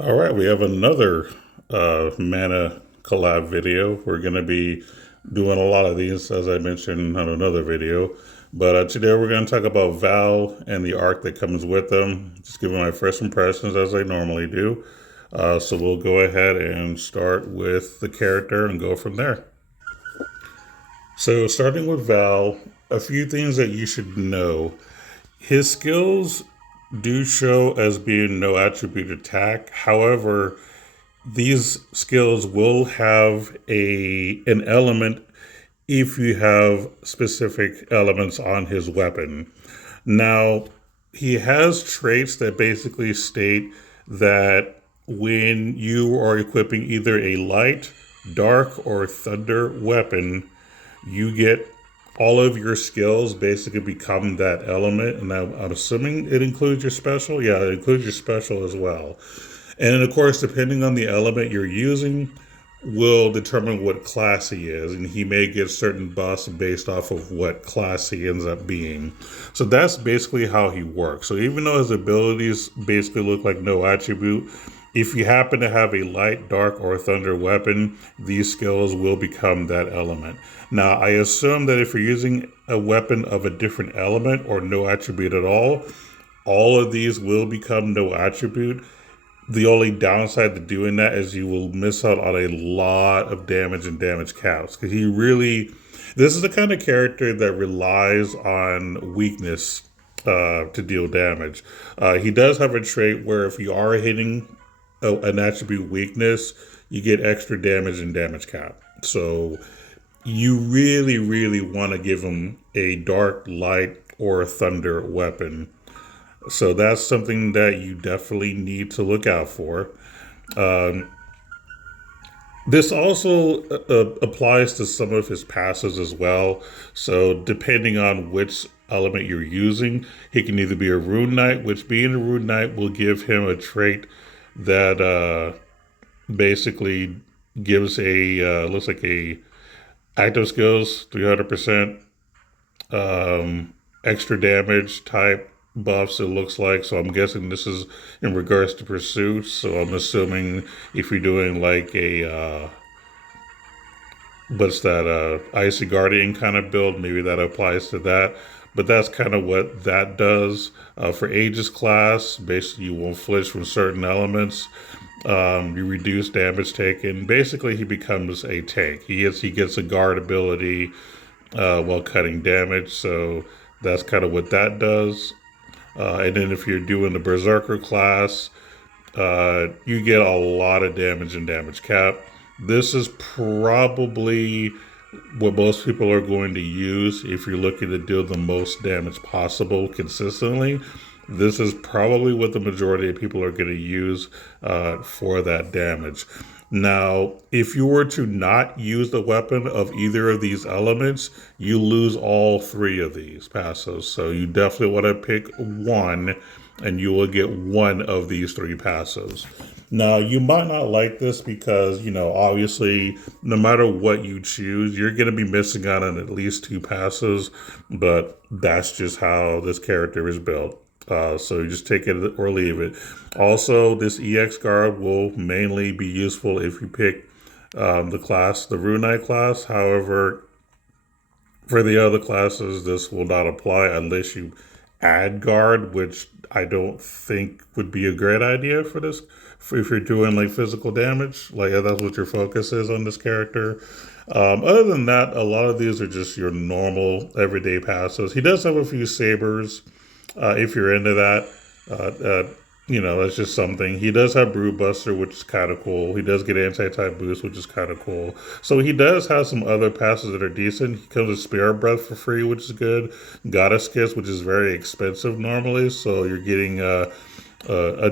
All right, we have another mana collab video. We're going to be doing a lot of these, as I mentioned on another video. But today we're going to talk about Val and the arc that comes with them. Just giving my first impressions as I normally do. So we'll go ahead and start with the character and go from there. So starting with Val, a few things that you should know. His skills do show as being no attribute attack. However, these skills will have an element if you have specific elements on his weapon. Now, he has traits that basically state that when you are equipping either a light, dark, or thunder weapon, you get all of your skills basically become that element. And I'm assuming it includes your special. Yeah, it includes your special as well. And of course, depending on the element you're using, will determine what class he is. And he may get certain buffs based off of what class he ends up being. So that's basically how he works. So even though his abilities basically look like no attribute, if you happen to have a light, dark, or thunder weapon, these skills will become that element. Now, I assume that if you're using a weapon of a different element or no attribute at all of these will become no attribute. The only downside to doing that is you will miss out on a lot of damage and damage caps because this is the kind of character that relies on weakness to deal damage. He does have a trait where if you are hitting an attribute weakness, you get extra damage and damage cap. So you really, really want to give him a dark, light, or a thunder weapon. So that's something that you definitely need to look out for. Um, this also applies to some of his passes as well. So depending on which element you're using, he can either be a Rune Knight, which being a Rune Knight will give him a trait that basically gives looks like a active skills 300%, extra damage type buffs, it looks like. So I'm guessing this is in regards to pursuit. So I'm assuming if you're doing like what's that, Icy Guardian kind of build, maybe that applies to that. But that's kind of what that does. For Aegis class, basically you won't flinch from certain elements. You reduce damage taken. Basically, he becomes a tank. He gets a guard ability while cutting damage. So that's kind of what that does. And then if you're doing the Berserker class, you get a lot of damage and damage cap. This is probably what most people are going to use if you're looking to deal the most damage possible consistently. This is probably what the majority of people are going to use for that damage. Now, if you were to not use the weapon of either of these elements, you lose all three of these passes. So you definitely want to pick one, and you will get one of these three passes. Now, you might not like this because, obviously, no matter what you choose, you're going to be missing out on at least two passes, but that's just how this character is built. So you just take it or leave it. Also, this EX guard will mainly be useful if you pick the Rune Knight class. However, for the other classes, this will not apply unless you add guard, which I don't think would be a great idea for this. If you're doing like physical damage, like that's what your focus is on this character. Other than that, a lot of these are just your normal everyday passes. He does have a few sabers if you're into that. That's just something. He does have Brood Buster, which is kind of cool. He does get anti-type boost, which is kind of cool. So he does have some other passes that are decent. He comes with Spirit Breath for free, which is good. Goddess Kiss, which is very expensive normally. So you're getting a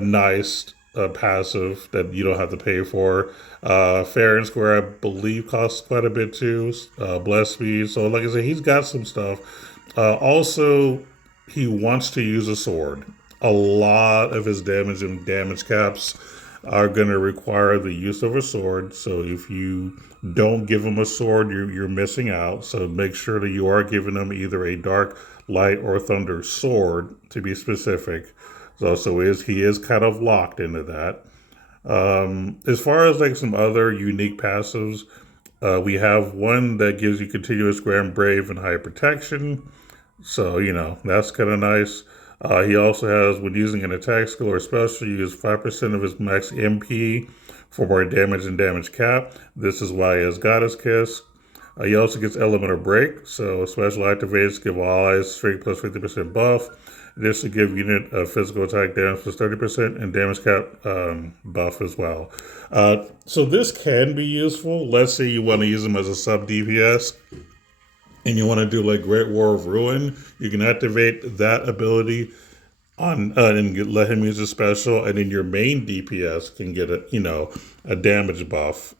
nice passive that you don't have to pay for. Fair and Square, I believe, costs quite a bit too. Bless Speed. So like I said, he's got some stuff. Also, he wants to use a sword. A lot of his damage and damage caps are going to require the use of a sword. So if you don't give him a sword, you're missing out. So make sure that you are giving him either a dark, light, or thunder sword to be specific. So he is kind of locked into that. As far as like some other unique passives, we have one that gives you continuous Grand Brave and high protection. So, that's kind of nice. He also has, when using an attack skill or special, use 5% of his max MP for more damage and damage cap. This is why he has Goddess Kiss. He also gets Elemental Break, so special activates give all allies strength plus 50% buff. This will give unit physical attack damage plus 30% and damage cap buff as well. So this can be useful. Let's say you want to use him as a sub DPS and you want to do like Great War of Ruin. You can activate that ability on let him use a special, and then your main DPS can get a damage buff.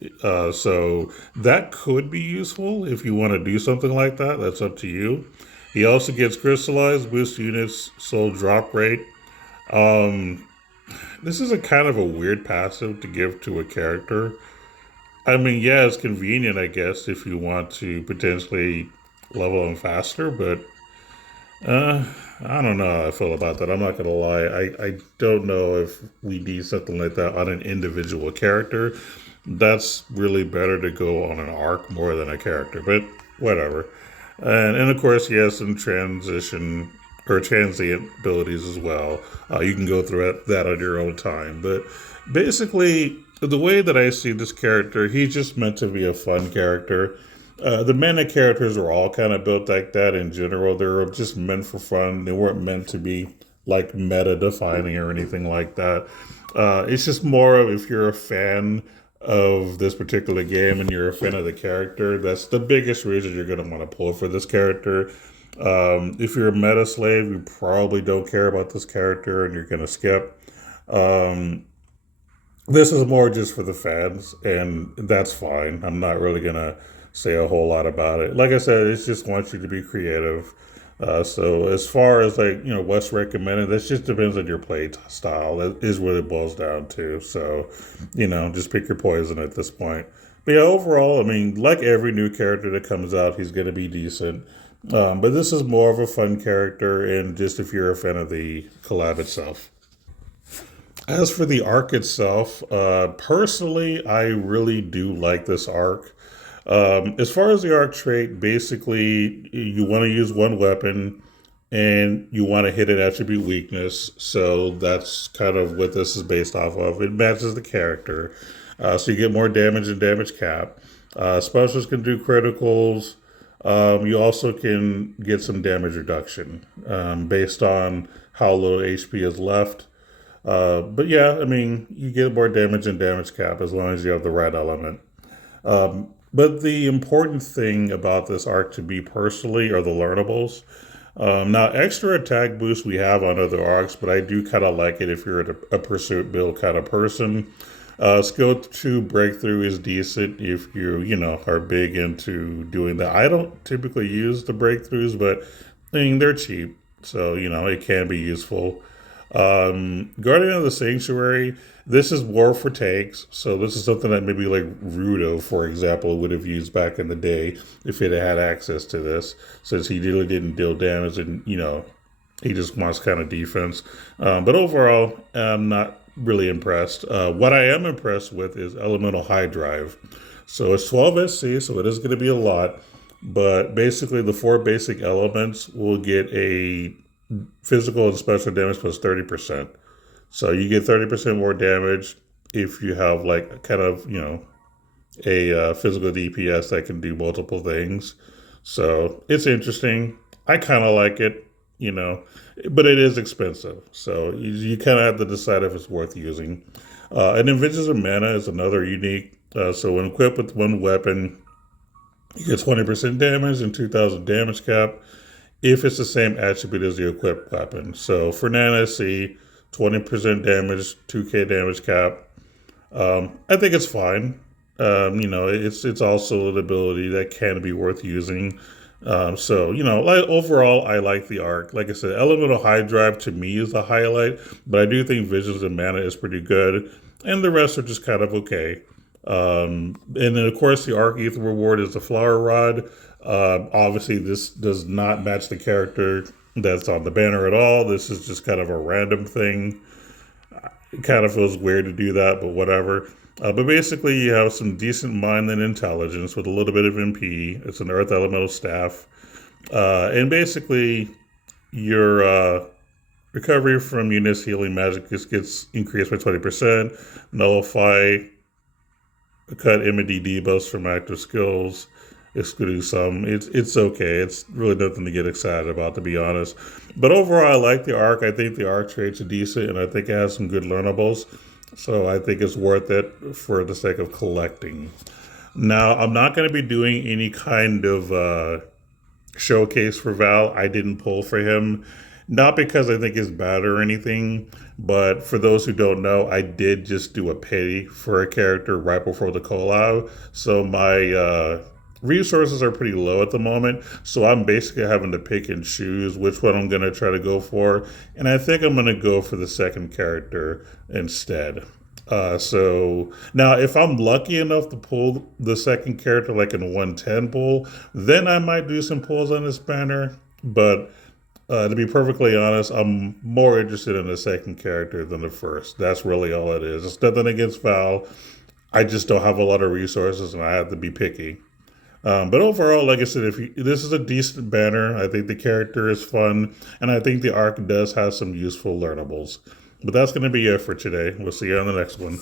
So that could be useful if you want to do something like that. That's up to you. He also gets crystallized, boost units, soul drop rate. Um, this is a kind of a weird passive to give to a character. I mean, yeah, it's convenient, I guess, if you want to potentially level them faster, but uh, I don't know how I feel about that. I'm not gonna lie. I don't know if we need something like that on an individual character. That's really better to go on an arc more than a character, but whatever. And of course, he has some transition or transient abilities as well. You can go through that on your own time. But basically, the way that I see this character, he's just meant to be a fun character. The mana characters are all kind of built like that in general. They're just meant for fun. They weren't meant to be like meta defining or anything like that. It's just more of if you're a fan of this particular game and you're a fan of the character, that's the biggest reason you're going to want to pull for this character. If you're a meta slave, you probably don't care about this character and you're going to skip. Um, this is more just for the fans, and that's fine. I'm not really gonna say a whole lot about it. Like I said, it just wants you to be creative. So as far as like what's recommended, this just depends on your play style. That is what it boils down to. So just pick your poison at this point. But yeah, overall, I mean, like every new character that comes out, he's gonna be decent. But this is more of a fun character, and just if you're a fan of the collab itself. As for the arc itself, personally, I really do like this arc. As far as the arc trait, basically, you want to use one weapon and you want to hit an attribute weakness. So that's kind of what this is based off of. It matches the character. So you get more damage and damage cap. Specials can do criticals. You also can get some damage reduction based on how little HP is left. But yeah, I mean, you get more damage and damage cap as long as you have the right element. But the important thing about this arc to me personally are the learnables. Now, extra attack boost we have on other arcs, but I do kind of like it if you're a pursuit build kind of person. Skill 2 breakthrough is decent if you are big into doing that. I don't typically use the breakthroughs, but I mean, they're cheap, so it can be useful. Guardian of the Sanctuary, this is more for tanks, so this is something that maybe like Rudo, for example, would have used back in the day if it had access to this, since he really didn't deal damage and he just wants kind of defense. But overall, I'm not really impressed. What I am impressed with is Elemental High Drive. So it's 12 SC, so it is going to be a lot. But basically, the four basic elements will get a physical and special damage plus 30%. So you get 30% more damage if you have like kind of, a physical DPS that can do multiple things. So it's interesting. I kind of like it, but it is expensive. So you kind of have to decide if it's worth using. And then Vengeance of Mana is another unique. So when equipped with one weapon, you get 20% damage and 2,000 damage cap if it's the same attribute as the equipped weapon. So for Nana C, 20% damage, 2k damage cap. I think it's fine. It's also an ability that can be worth using. So like overall, I like the arc. Like I said, Elemental High Drive to me is the highlight, but I do think Visions of Mana is pretty good, and the rest are just kind of okay. And then of course the arc ether reward is the Flower Rod. Obviously, this does not match the character that's on the banner at all. This is just kind of a random thing. It kind of feels weird to do that, but whatever. But basically, you have some decent mind and intelligence with a little bit of MP. It's an Earth Elemental Staff. And basically, your recovery from Eunice healing magic just gets increased by 20%. Nullify, cut MD debuffs from active skills, excluding some. It's okay. It's really nothing to get excited about, to be honest. But overall, I like the arc. I think the arc traits are decent, and I think it has some good learnables. So I think it's worth it for the sake of collecting. Now, I'm not going to be doing any kind of showcase for Val. I didn't pull for him, not because I think he's bad or anything, but for those who don't know, I did just do a pity for a character right before the collab. So my resources are pretty low at the moment. So I'm basically having to pick and choose which one I'm going to try to go for. And I think I'm going to go for the second character instead. So now, if I'm lucky enough to pull the second character like in 110 pull, then I might do some pulls on this banner. But to be perfectly honest, I'm more interested in the second character than the first. That's really all it is. It's nothing against Val. I just don't have a lot of resources and I have to be picky. But overall, like I said, this is a decent banner. I think the character is fun, and I think the arc does have some useful learnables. But that's going to be it for today. We'll see you on the next one.